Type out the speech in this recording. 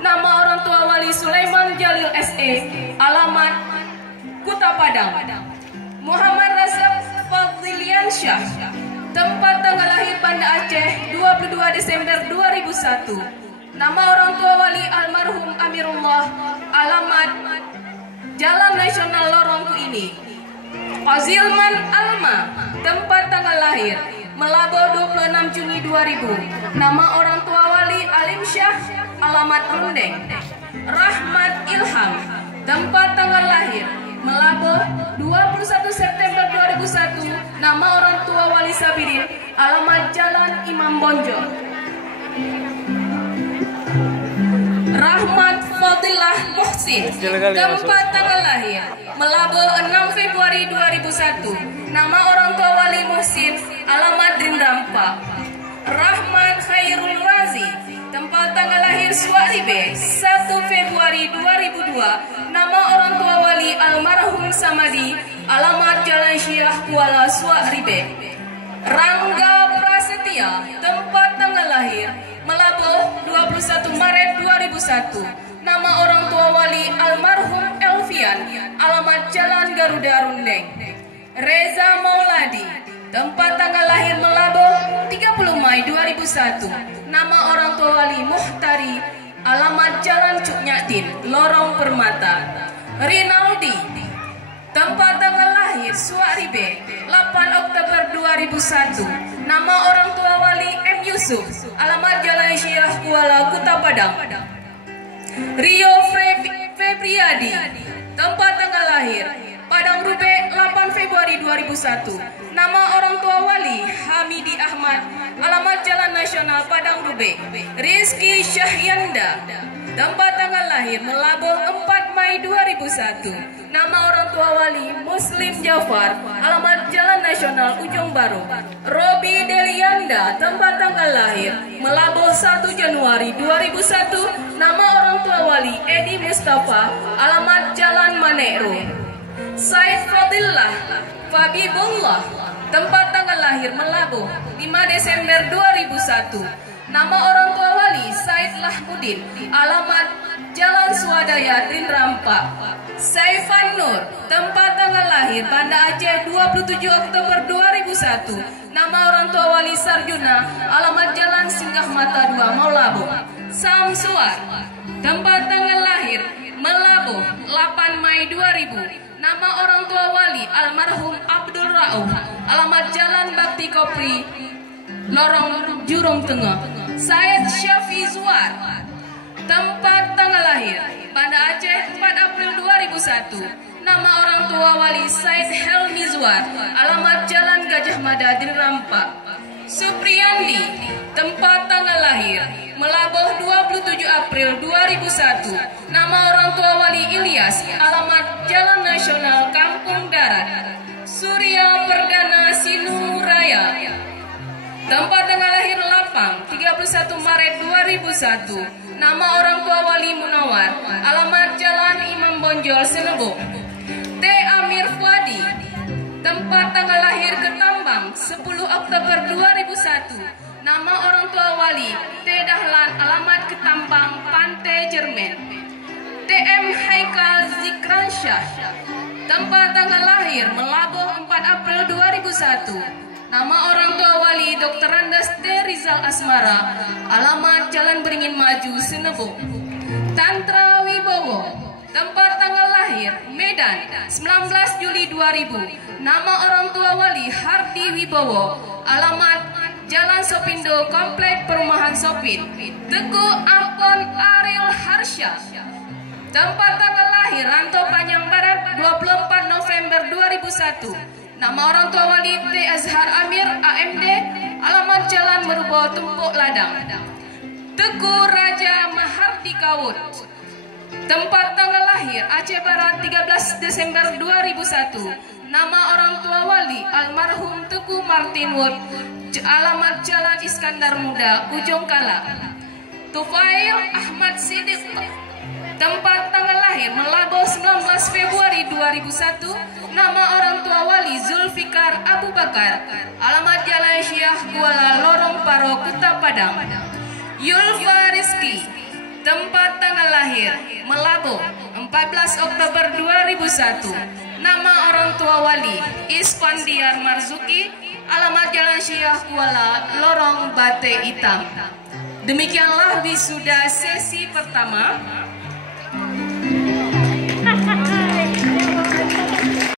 Nama orang tua wali Sulaiman Jalil SE, alamat Kuta Padang. Muhammad Razak Fadliansyah, tempat tanggal lahir Banda Aceh 22 Desember 2001. Nama orang tua wali almarhum Amirullah, alamat Jalan Nasional Lorong Kuini. Fazilman Alma, tempat tanggal lahir Melabo 26 Juni 2000. Nama orang tua wali Alim Syah, alamat Rundeng. Rahmat Ilham, tempat tanggal lahir Melabo 21 September 2001. Nama orang tua wali Sabirin, alamat Jalan Imam Bonjol. Rahmat Fadilah Muhsin, tempat tanggal lahir Melabo 6 Februari 2001. Nama orang tua wali Muhsin, alamat Drinrampa. Rahmat Khairul Razi, tempat tanggal lahir Suaribe 1 Februari 2002. Nama orang tua wali almarhum Samadi, alamat Jalan Syiah Kuala Suaribe. Rangga Prasetya, tempat tanggal lahir Melabo 21 Maret 2001. Nama orang tua wali almarhum Elvian, alamat Jalan Garuda Rundeng. Reza Mauladi, tempat tanggal lahir Melabo 30 Mei 2001. Nama orang tua wali Muhtari, alamat Jalan Cuknyatin, Lorong Permata. Rinaldi, tempat tanggal lahir Suaribe 8 Oktober 2001. Nama orang tua wali M. Yusuf, alamat Jalan Syiah Kuala Kuta Padang. Rio Febriadi, tempat tanggal lahir Padang Rube 8 Februari 2001. Nama orang tua wali Hamidi Ahmad, alamat Jalan Nasional Padang Rube. Rizky Syahyanda, tempat tanggal lahir Melabo 4 Mei 2001. Nama orang tua wali Muslim Jafar, alamat Jalan Nasional Ujung Baru. Robi Delianda, tempat tanggal lahir Melabo 1 Januari 2001. Nama orang tua wali Edi Mustafa, alamat Jalan Manero. Said Fadillah Fabibullah, tempat tanggal lahir Melabo 5 Desember 2001. Nama orang tua wali Said Lahmudin, alamat Jalan Swadaya Drinrampa. Saifan Nur, tempat tanggal lahir Banda Aceh 27 Oktober 2001. Nama orang tua wali Sarjuna, alamat Jalan Singgah Mata 2 Maulabo. Samsuar, tempat tanggal lahir Melabo 8 Mei 2000. Nama orang tua wali almarhum Abdul Rauf, alamat Jalan Bakti Kopri, Lorong Jurong Tengah. Said Syafi Zuar, tempat tanggal lahir Banda Aceh 4 April 2001. Nama orang tua wali Said Helmi Zuar, alamat Jalan Gajah Mada Drinrampa. Supriyandi, tempat tanggal lahir Melaboh 27 April 2001. Nama orang tua wali Ilyas, alamat Jalan Nasional Kampung Darat. Surya Perdana Sinuraya, tempat tanggal lahir Lapang 31 Maret 2001. Nama orang tua wali Munawar, alamat Jalan Imam Bonjol Senebo. T. Amir Fuadi, tempat tanggal lahir Ketambang 10 Oktober 2001. Nama orang tua wali T. Dahlan, alamat Ketambang Pantai Jerman. T.M. Haikal Zikransyah, tempat tanggal lahir Melaboh 4 April 2001. Nama orang tua wali Dr. Andas T. Rizal Asmara, alamat Jalan Beringin Maju Senebo. Tantra Wibowo, tempat tanggal lahir Medan 19 Juli 2000. Nama orang tua wali Hardi Wibowo, alamat Jalan Sopindo Komplek Perumahan Sopin. Teguh Ampon Ariel Harsha, tempat tanggal lahir Ranto Panjang Barat 24 November 2001. Nama orang tua wali T. Azhar Amir AMD, alamat Jalan Merubo Tumpuk Ladang. Teguh Raja Mahardi Kawut, tempat tanggal lahir Aceh Barat 13 Desember 2001. Nama orang tua wali almarhum Teguh Martin Wood, alamat Jalan Iskandar Muda Ujung Kala. Tufail Ahmad Siddiq, tempat tanggal lahir Melabo 19 Februari 2001. Nama orang tua wali Zulfikar Abu Bakar, alamat Jalan Syiah Kuala Lorong Paro Kuta Padang. Yulfa Rizki, Tempat tanggal lahir Melabo 14 Oktober 2001. Nama orang tua wali Isfandiar Marzuki. Alamat Jalan Syiah Kuala, Lorong Bate Hitam. Demikianlah wisuda sesi pertama.